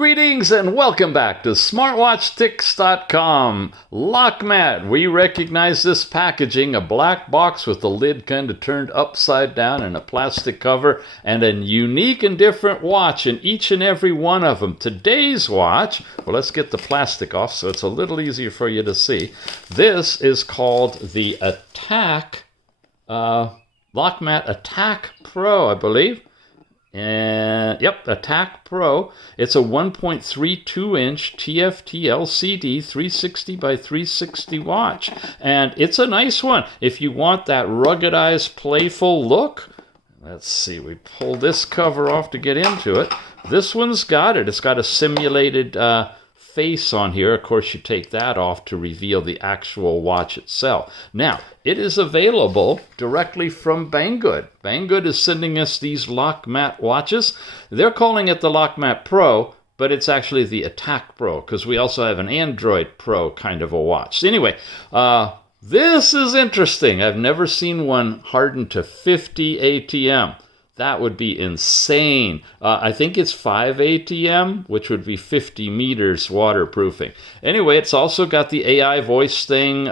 Greetings and welcome back to smartwatchtics.com. LOKMAT, we recognize this packaging, a black box with the lid kind of turned upside down and a plastic cover and a unique and different watch in each and every one of them. Today's watch, well, let's get the plastic off so it's a little easier for you to see. This is called the LOKMAT Attack Pro, I believe. And yep, Attack Pro. It's a 1.32-inch TFT LCD 360 by 360 watch, and it's a nice one if you want that ruggedized, playful look. Let's see, we pull this cover off to get into it. This one's got it. It's got a simulated face on here. Of course, you take that off to reveal the actual watch itself. Now, it is available directly from Banggood. Banggood is sending us these LOKMAT watches. They're calling it the LOKMAT Pro, but it's actually the Attack Pro because we also have an Android Pro kind of a watch. Anyway, this is interesting. I've never seen one hardened to 50 ATM. That would be insane. I think it's 5 ATM, which would be 50 meters waterproofing. Anyway, it's also got the AI voice thing.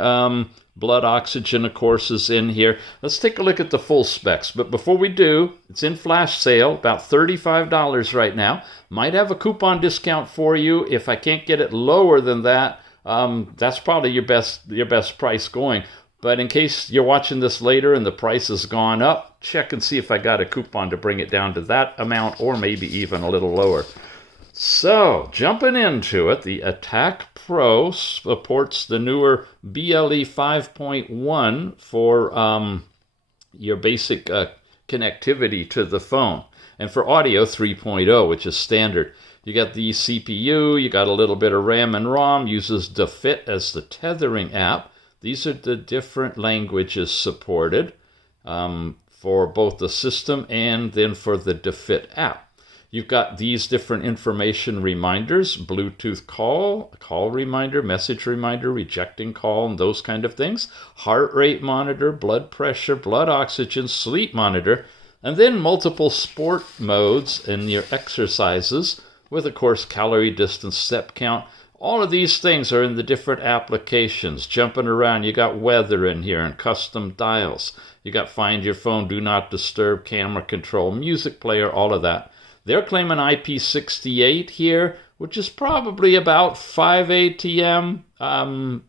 Blood oxygen, of course, is in here. Let's take a look at the full specs. But before we do, it's in flash sale, about $35 right now. Might have a coupon discount for you. If I can't get it lower than that, that's probably your best price going. But in case you're watching this later and the price has gone up, check and see if I got a coupon to bring it down to that amount or maybe even a little lower. So, jumping into it, the Attack Pro supports the newer BLE5.1 for your basic connectivity to the phone. And for audio, 3.0, which is standard. You got the CPU, you got a little bit of RAM and ROM, uses DeFit as the tethering app. These are the different languages supported for both the system and then for the DeFit app. You've got these different information reminders, Bluetooth call reminder, message reminder, rejecting call, and those kind of things. Heart rate monitor, blood pressure, blood oxygen, sleep monitor, and then multiple sport modes in your exercises with, of course, calorie distance, step count. All of these things are in the different applications. Jumping around, you got weather in here and custom dials. You got find your phone, do not disturb, camera control, music player, all of that. They're claiming IP68 here, which is probably about 5 ATM.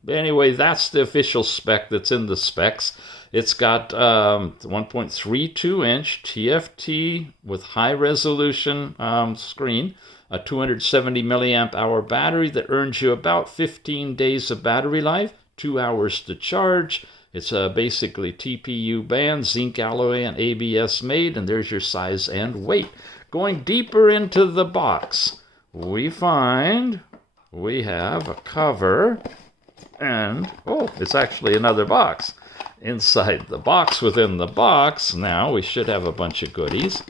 Anyway, that's the official spec that's in the specs. It's got 1.32-inch TFT with high-resolution screen, a 270 milliamp hour battery that earns you about 15 days of battery life, 2 hours to charge. It's basically TPU band, zinc alloy, and ABS made, and there's your size and weight. Going deeper into the box, we find we have a cover, and, oh, it's actually another box. Inside the box, within the box, now we should have a bunch of goodies.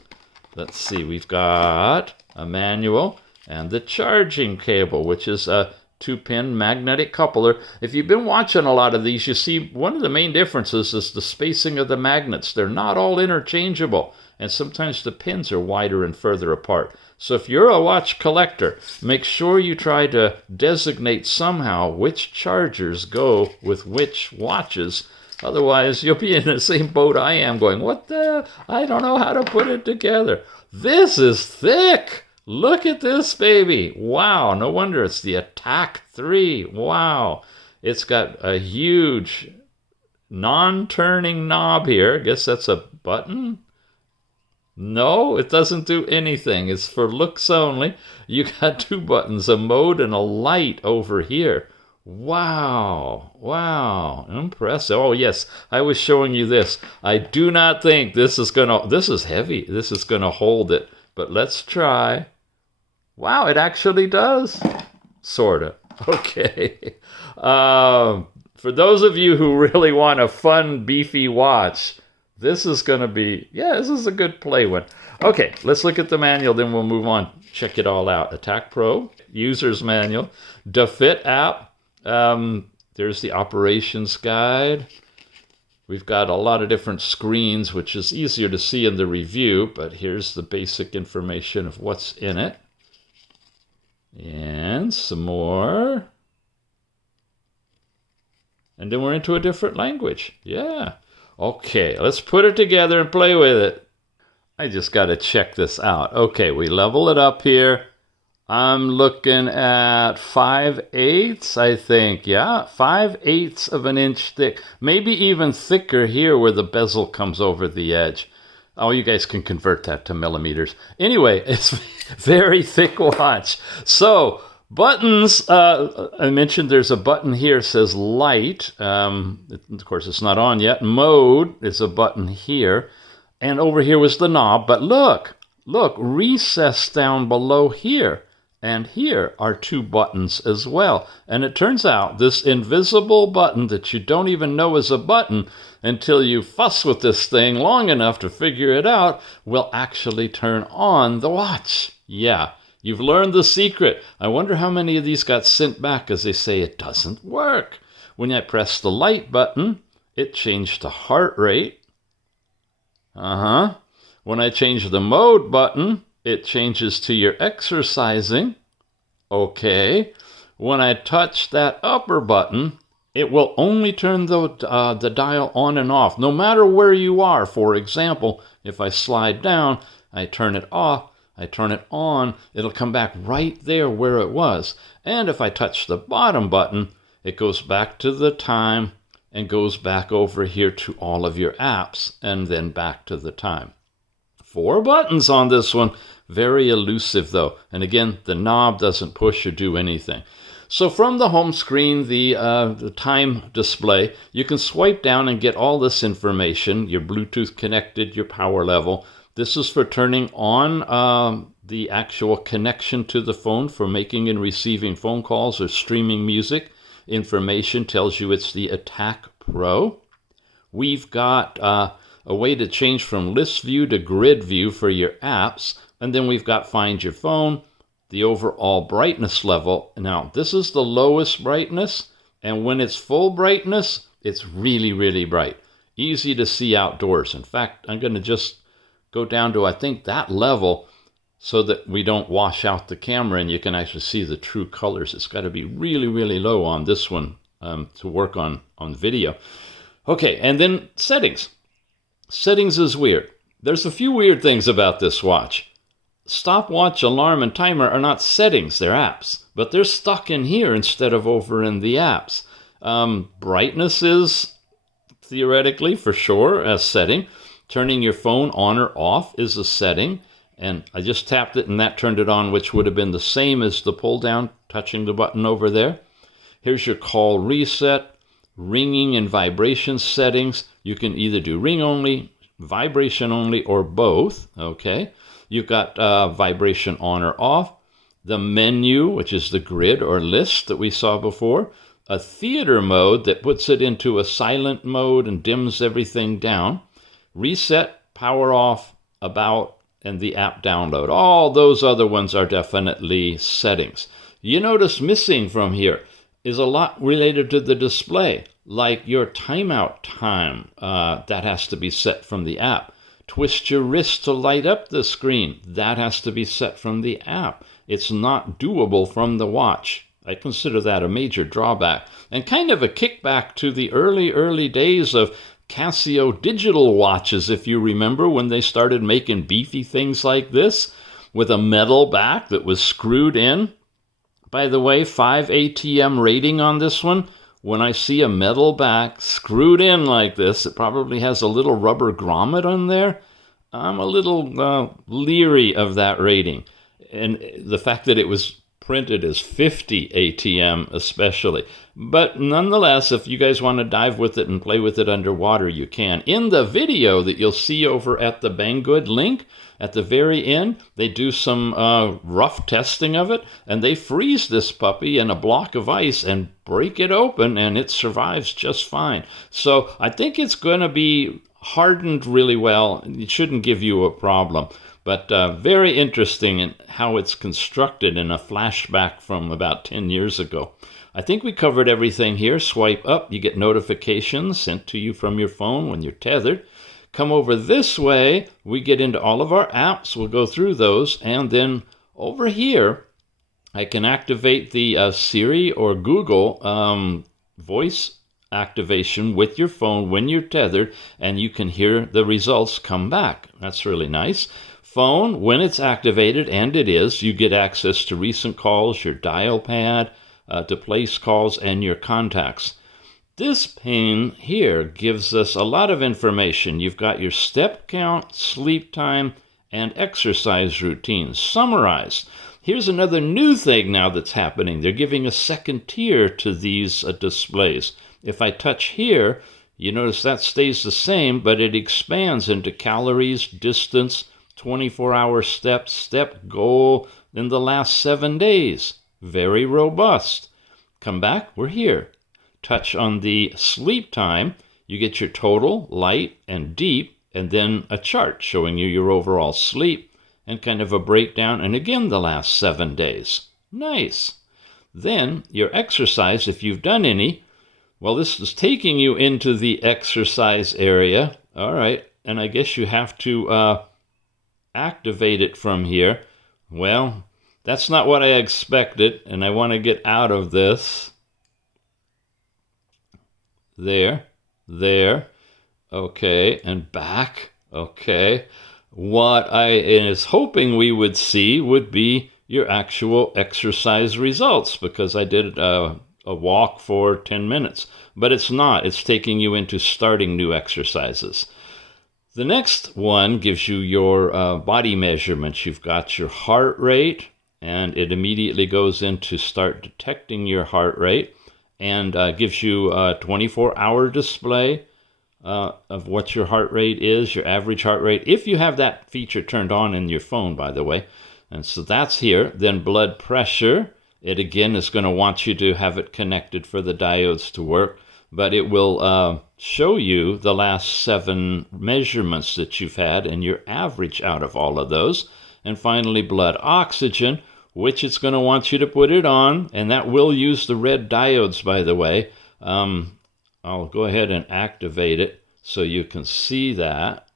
Let's see, we've got a manual and the charging cable, which is a 2-pin magnetic coupler. If you've been watching a lot of these, you see one of the main differences is the spacing of the magnets. They're not all interchangeable, and sometimes the pins are wider and further apart. So if you're a watch collector, make sure you try to designate somehow which chargers go with which watches. Otherwise, you'll be in the same boat I am going, what the? I don't know how to put it together. This is thick. Look at this baby. Wow, no wonder it's the Attack 3. Wow. It's got a huge non-turning knob here. I guess that's a button. No, it doesn't do anything. It's for looks only. You got 2 buttons, a mode and a light over here. Wow, wow, impressive. Oh, yes, I was showing you this. I do not think this is heavy. This is going to hold it, but let's try. Wow, it actually does. Sort of. Okay. For those of you who really want a fun, beefy watch, this is going to be, this is a good play one. Okay, let's look at the manual, then we'll move on. Check it all out. Attack Pro, User's Manual, DeFit app. There's the operations guide. We've got a lot of different screens, which is easier to see in the review, but here's the basic information of what's in it. And some more. And then we're into a different language. Yeah. Okay, let's put it together and play with it. I just got to check this out. Okay, we level it up here. I'm looking at 5/8, I think. Yeah, 5/8 of an inch thick. Maybe even thicker here where the bezel comes over the edge. Oh, you guys can convert that to millimeters. Anyway, it's very thick watch. So, buttons, I mentioned there's a button here that says light. Of course, it's not on yet. Mode is a button here. And over here was the knob. But look, recessed down below here. And here are two buttons as well. And it turns out this invisible button that you don't even know is a button until you fuss with this thing long enough to figure it out will actually turn on the watch. Yeah, you've learned the secret. I wonder how many of these got sent back as they say it doesn't work. When I press the light button, it changed the heart rate. When I change the mode button, it changes to your exercising. Okay. When I touch that upper button, it will only turn the dial on and off, no matter where you are. For example, if I slide down, I turn it off, I turn it on, it'll come back right there where it was. And if I touch the bottom button, it goes back to the time and goes back over here to all of your apps and then back to the time. 4 buttons on this one. Very elusive though. And again, the knob doesn't push or do anything. So from the home screen, the time display, you can swipe down and get all this information, your Bluetooth connected, your power level. This is for turning on the actual connection to the phone for making and receiving phone calls or streaming music. Information tells you it's the Attack Pro. We've got a way to change from list view to grid view for your apps. And then we've got Find Your Phone, the overall brightness level. Now, this is the lowest brightness. And when it's full brightness, it's really, really bright. Easy to see outdoors. In fact, I'm going to just go down to, I think, that level so that we don't wash out the camera and you can actually see the true colors. It's got to be really, really low on this one to work on video. Okay, and then settings. Settings is weird. There's a few weird things about this watch. Stopwatch, alarm, and timer are not settings, they're apps. But they're stuck in here instead of over in the apps. Brightness is theoretically, for sure, a setting. Turning your phone on or off is a setting. And I just tapped it and that turned it on, which would have been the same as the pull down, touching the button over there. Here's your call reset, ringing and vibration settings. You can either do ring only, vibration only, or both. Okay. You've got vibration on or off. The menu, which is the grid or list that we saw before. A theater mode that puts it into a silent mode and dims everything down. Reset, power off, about, and the app download. All those other ones are definitely settings. You notice missing from here is a lot related to the display, like your timeout time. That has to be set from the app. Twist your wrist to light up the screen. That has to be set from the app. It's not doable from the watch. I consider that a major drawback and kind of a kickback to the early days of Casio digital watches, if you remember, when they started making beefy things like this with a metal back that was screwed in. By the way, 5 ATM rating on this one. When I see a metal back screwed in like this, it probably has a little rubber grommet on there. I'm a little leery of that rating. And the fact that it was printed as 50 ATM especially. But nonetheless, if you guys want to dive with it and play with it underwater, you can. In the video that you'll see over at the Banggood link, at the very end, they do some rough testing of it, and they freeze this puppy in a block of ice and break it open, and it survives just fine. So I think it's going to be hardened really well. It shouldn't give you a problem. But very interesting in how it's constructed in a flashback from about 10 years ago. I think we covered everything here. Swipe up, you get notifications sent to you from your phone when you're tethered. Come over this way, we get into all of our apps. We'll go through those. And then over here, I can activate the Siri or Google voice activation with your phone when you're tethered, and you can hear the results come back. That's really nice. Phone, when it's activated, and it is, you get access to recent calls, your dial pad, to place calls, and your contacts. This pane here gives us a lot of information. You've got your step count, sleep time, and exercise routines summarized. Here's another new thing now that's happening. They're giving a second tier to these displays. If I touch here, you notice that stays the same, but it expands into calories, distance, 24-hour steps, step goal in the last 7 days. Very robust. Come back, we're here. Touch on the sleep time, you get your total, light, and deep, and then a chart showing you your overall sleep and kind of a breakdown, and again the last 7 days. Nice. Then your exercise, if you've done any, well, this is taking you into the exercise area. All right, and I guess you have to activate it from here. Well, that's not what I expected, and I want to get out of this. There, okay, and back, okay. What I was hoping we would see would be your actual exercise results, because I did a walk for 10 minutes, but it's not. It's taking you into starting new exercises. The next one gives you your body measurements. You've got your heart rate, and it immediately goes in to start detecting your heart rate, and gives you a 24-hour display of what your heart rate is, your average heart rate, if you have that feature turned on in your phone, by the way. And so that's here. Then blood pressure. It again is going to want you to have it connected for the diodes to work, but it will show you the last 7 measurements that you've had and your average out of all of those. And finally, blood oxygen, which it's going to want you to put it on, and that will use the red diodes, by the way. I'll go ahead and activate it so you can see that.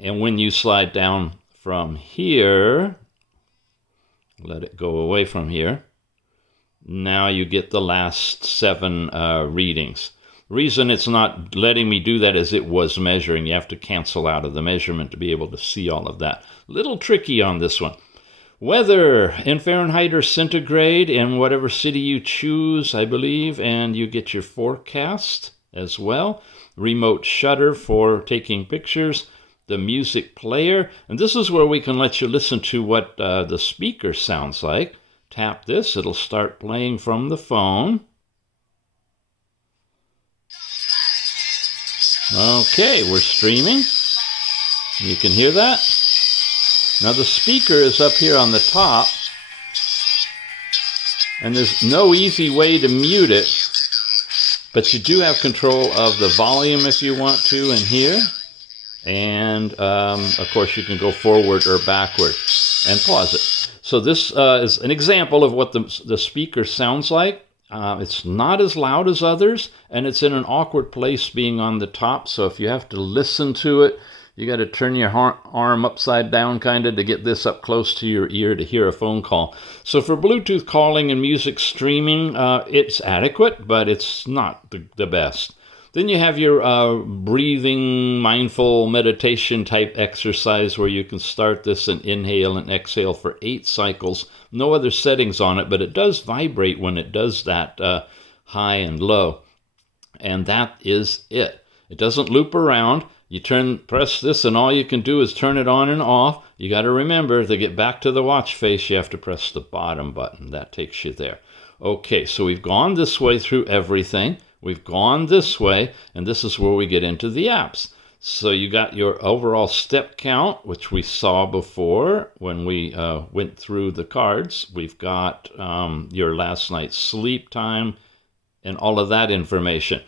And when you slide down from here, let it go away from here, now you get the last 7 readings. The reason it's not letting me do that is it was measuring. You have to cancel out of the measurement to be able to see all of that. Little tricky on this one. Weather in Fahrenheit or centigrade in whatever city you choose, I believe, and you get your forecast as well. Remote shutter for taking pictures. The music player, and this is where we can let you listen to what the speaker sounds like. Tap this, it'll start playing from the phone. Okay, we're streaming. You can hear that. Now the speaker is up here on the top, and there's no easy way to mute it, but you do have control of the volume if you want to in here, and of course you can go forward or backward and pause it. So this is an example of what the speaker sounds like. It's not as loud as others, and it's in an awkward place being on the top, so if you have to listen to it, you got to turn your arm upside down kind of to get this up close to your ear to hear a phone call. So for Bluetooth calling and music streaming, it's adequate, but it's not the best. Then you have your breathing, mindful meditation type exercise where you can start this and inhale and exhale for 8 cycles. No other settings on it, but it does vibrate when it does that high and low. And that is it. It doesn't loop around. You press this, and all you can do is turn it on and off. You got to remember, to get back to the watch face, you have to press the bottom button. That takes you there. Okay, so we've gone this way through everything. We've gone this way, and this is where we get into the apps. So you got your overall step count, which we saw before when we went through the cards. We've got your last night's sleep time and all of that information.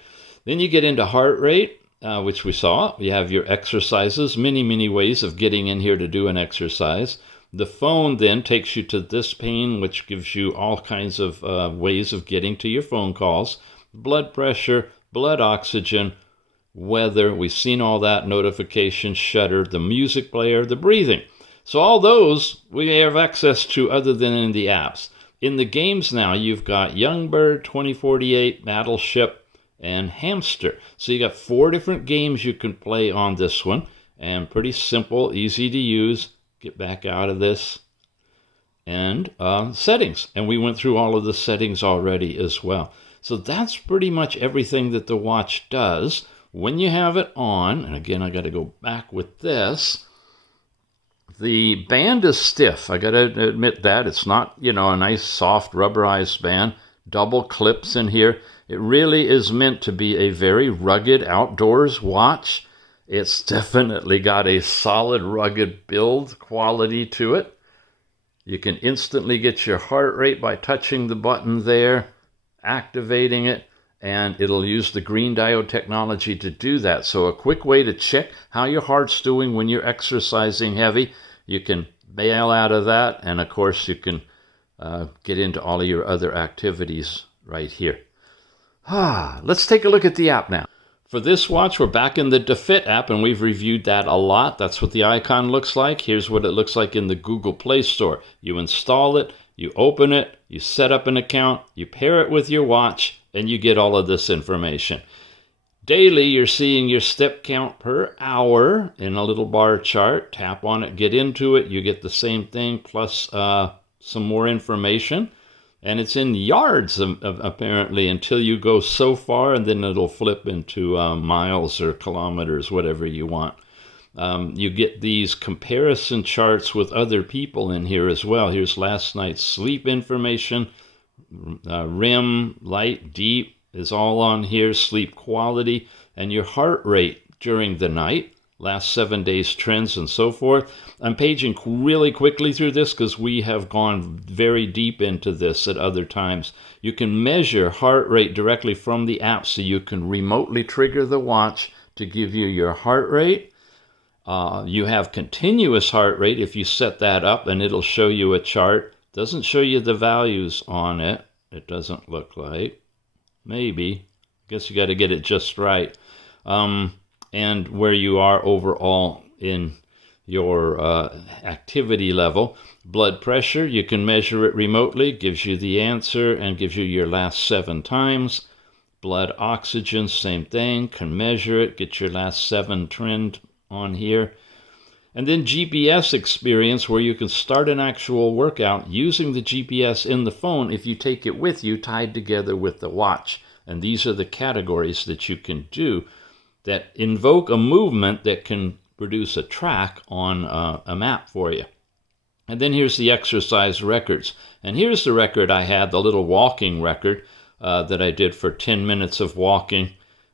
Then you get into heart rate, which we saw. You have your exercises, many ways of getting in here to do an exercise. The phone then takes you to this pane, which gives you all kinds of ways of getting to your phone calls. Blood pressure, blood oxygen, weather, we've seen all that, notifications, shutter, the music player, the breathing. So all those we have access to other than in the apps. In the games now, you've got Youngbird, 2048, Battleship, and Hamster. So you got 4 different games you can play on this one, and pretty simple, easy to use. Get back out of this. And settings. And we went through all of the settings already as well. So that's pretty much everything that the watch does. When you have it on, and again, I got to go back with this, the band is stiff. I got to admit that. It's not, a nice, soft, rubberized band. Double clips in here. It really is meant to be a very rugged outdoors watch. It's definitely got a solid, rugged build quality to it. You can instantly get your heart rate by touching the button there, activating it, and it'll use the green diode technology to do that. So a quick way to check how your heart's doing when you're exercising heavy. You can bail out of that, and of course you can get into all of your other activities right here. Let's take a look at the app now. For this watch, we're back in the DeFit app, and we've reviewed that a lot. That's what the icon looks like. Here's what it looks like in the Google Play Store. You install it, you open it, you set up an account, you pair it with your watch, and you get all of this information. Daily, you're seeing your step count per hour in a little bar chart. Tap on it, get into it. You get the same thing plus some more information. And it's in yards, apparently, until you go so far, and then it'll flip into miles or kilometers, whatever you want. You get these comparison charts with other people in here as well. Here's last night's sleep information. REM, light, deep is all on here. Sleep quality and your heart rate during the night. Last 7 days trends and so forth. I'm paging really quickly through this because we have gone very deep into this at other times. You can measure heart rate directly from the app, so you can remotely trigger the watch to give you your heart rate. You have continuous heart rate if you set that up, and it'll show you a chart. Doesn't show you the values on it. It doesn't look like. Maybe. I guess you got to get it just right. And where you are overall in your activity level. Blood pressure, you can measure it remotely, gives you the answer and gives you your last 7 times. Blood oxygen, same thing, can measure it, get your last 7 trend on here. And then GPS experience, where you can start an actual workout using the GPS in the phone if you take it with you, tied together with the watch. And these are the categories that you can do that invoke a movement that can produce a track on a map for you. And then here's the exercise records. And here's the record I had, the little walking record that I did for 10 minutes of walking.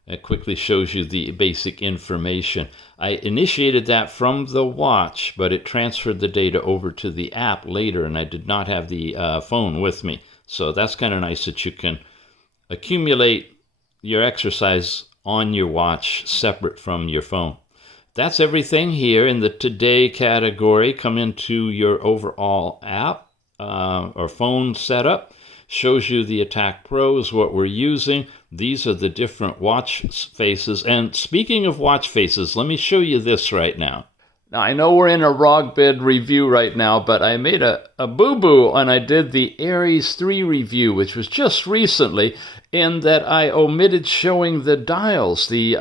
It quickly shows you the basic information. I initiated that from the watch, but it transferred the data over to the app later, and I did not have the phone with me. So that's kind of nice that you can accumulate your exercise on your watch separate from your phone. That's everything here in the Today category. Come into your overall app or phone setup. Shows you the Attack Pros, what we're using. These are the different watch faces. And speaking of watch faces, let me show you this right now. Now, I know we're in a Rogbid review right now, but I made a boo-boo and I did the Aries 3 review, which was just recently, in that I omitted showing the dials, the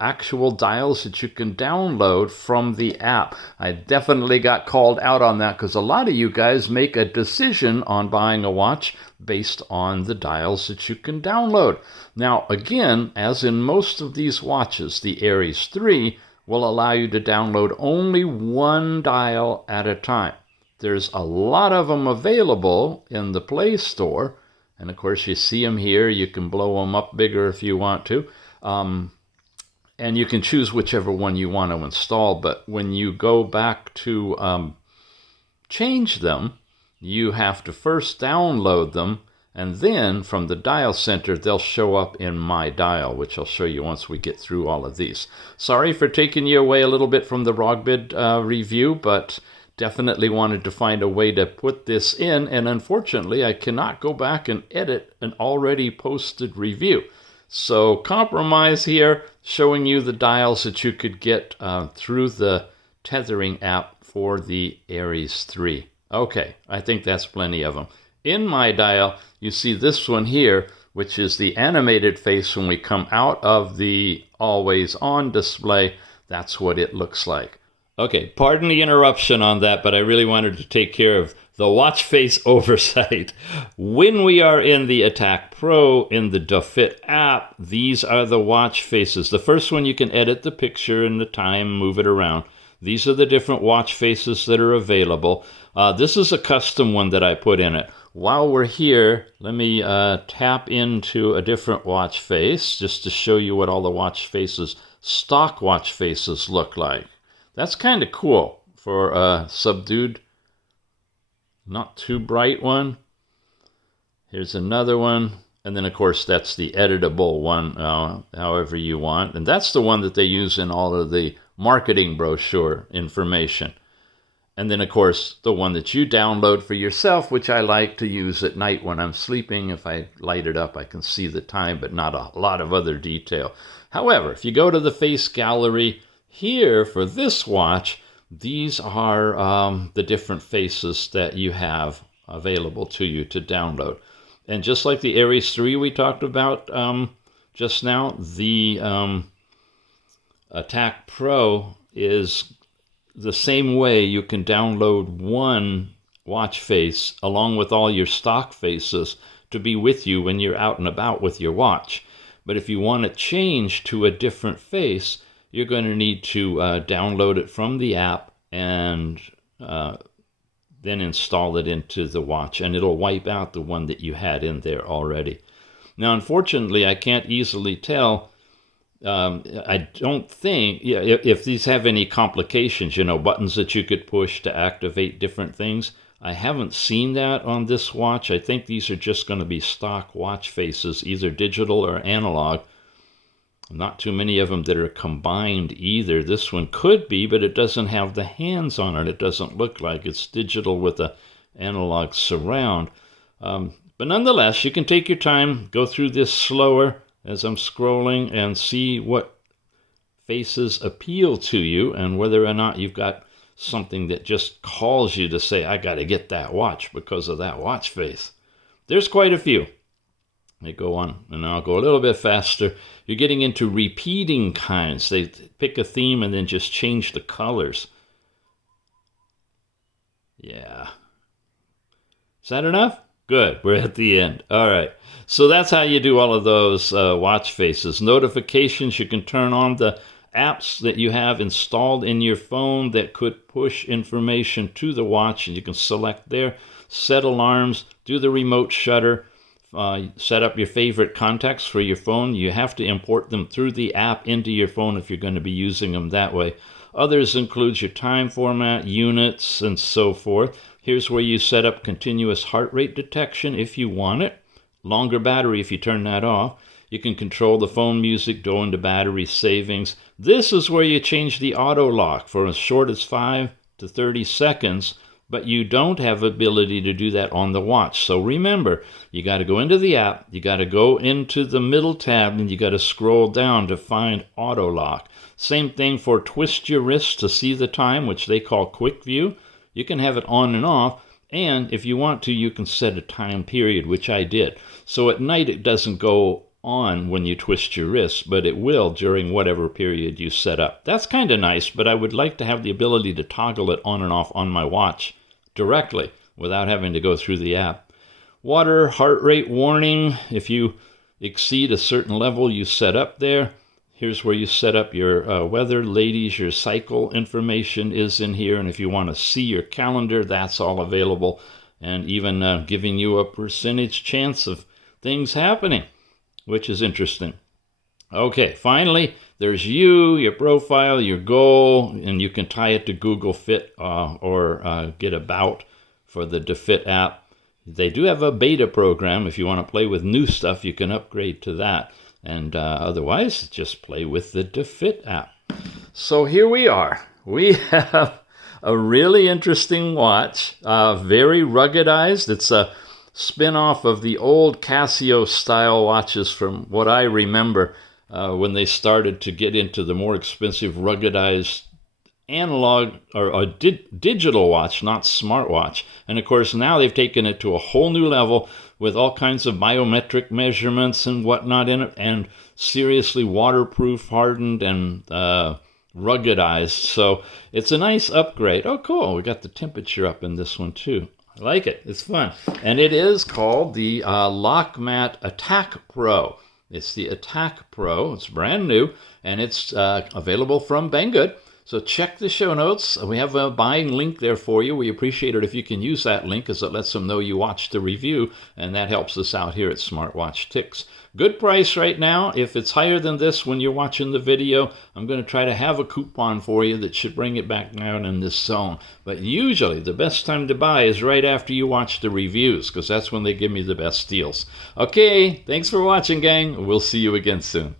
actual dials that you can download from the app. I definitely got called out on that because a lot of you guys make a decision on buying a watch based on the dials that you can download. Now, again, as in most of these watches, the Aries 3 will allow you to download only one dial at a time. There's a lot of them available in the Play Store, and of course you see them here. You can blow them up bigger if you want to, and you can choose whichever one you want to install. But when you go back to change them, you have to first download them, and then from the dial center, they'll show up in My Dial, which I'll show you once we get through all of these. Sorry for taking you away a little bit from the Rogbid review, but definitely wanted to find a way to put this in, and unfortunately, I cannot go back and edit an already posted review. So compromise here, showing you the dials that you could get through the Tethering app for the Aries 3. Okay, I think that's plenty of them. In my dial, you see this one here, which is the animated face when we come out of the always on display. That's what it looks like. Okay, pardon the interruption on that, but I really wanted to take care of the watch face oversight. When we are in the Attack Pro, in the DeFit app, these are the watch faces. The first one, you can edit the picture and the time, move it around. These are the different watch faces that are available. This is a custom one that I put in it. While we're here, let me tap into a different watch face just to show you what all the watch faces, stock watch faces, look like. That's kind of cool for a subdued, not too bright one. Here's another one. And then, of course, that's the editable one, however you want. And that's the one that they use in all of the marketing brochure information. And then, of course, the one that you download for yourself, which I like to use at night when I'm sleeping. If I light it up, I can see the time, but not a lot of other detail. However, if you go to the face gallery here for this watch, these are the different faces that you have available to you to download. And just like the Aries 3 we talked about just now, the Attack Pro is the same way. You can download one watch face along with all your stock faces to be with you when you're out and about with your watch. But if you want to change to a different face, you're going to need to download it from the app and then install it into the watch, and it'll wipe out the one that you had in there already. Now, unfortunately, I can't easily tell. I don't think, if these have any complications, buttons that you could push to activate different things. I haven't seen that on this watch. I think these are just going to be stock watch faces, either digital or analog. Not too many of them that are combined either. This one could be, but it doesn't have the hands on it. It doesn't look like it's digital with an analog surround. But nonetheless, you can take your time, go through this slower as I'm scrolling, and see what faces appeal to you and whether or not you've got something that just calls you to say, I got to get that watch because of that watch face. There's quite a few. They go on, and I'll go a little bit faster. You're getting into repeating kinds. They pick a theme and then just change the colors. Yeah. Is that enough? Good. We're at the end. All right. So that's how you do all of those watch faces. Notifications, you can turn on the apps that you have installed in your phone that could push information to the watch, and you can select there. Set alarms, do the remote shutter. Set up your favorite contacts for your phone. You have to import them through the app into your phone if you're going to be using them that way. Others include your time format, units, and so forth. Here's where you set up continuous heart rate detection if you want it. Longer battery if you turn that off. You can control the phone music, go into battery savings. This is where you change the auto lock for as short as 5 to 30 seconds. But you don't have ability to do that on the watch. So remember, you got to go into the app, you got to go into the middle tab, and you got to scroll down to find auto lock. Same thing for twist your wrist to see the time, which they call quick view. You can have it on and off, and if you want to, you can set a time period, which I did. So at night it doesn't go on when you twist your wrist, but it will during whatever period you set up. That's kind of nice, but I would like to have the ability to toggle it on and off on my watch directly without having to go through the app. Water, heart rate warning. If you exceed a certain level you set up there. Here's where you set up your weather. Ladies, your cycle information is in here, and if you want to see your calendar, that's all available, and even giving you a percentage chance of things happening, which is interesting. Okay, finally, there's you, your profile, your goal, and you can tie it to Google Fit or get About for the DeFit app. They do have a beta program. If you want to play with new stuff, you can upgrade to that. And otherwise, just play with the DeFit app. So here we are. We have a really interesting watch, very ruggedized. It's a spin-off of the old Casio-style watches from what I remember when they started to get into the more expensive ruggedized analog or a digital watch, not smartwatch. And of course, now they've taken it to a whole new level with all kinds of biometric measurements and whatnot in it, and seriously waterproof, hardened, and ruggedized. So it's a nice upgrade. Oh, cool. We got the temperature up in this one too. I like it. It's fun. And it is called the LOKMAT Attack Pro. It's the Attack Pro. It's brand new, and it's available from Banggood. So check the show notes. We have a buying link there for you. We appreciate it if you can use that link, as it lets them know you watched the review, and that helps us out here at Smartwatch Ticks. Good price right now. If it's higher than this when you're watching the video, I'm going to try to have a coupon for you that should bring it back down in this zone. But usually the best time to buy is right after you watch the reviews, because that's when they give me the best deals. Okay, thanks for watching, gang. We'll see you again soon.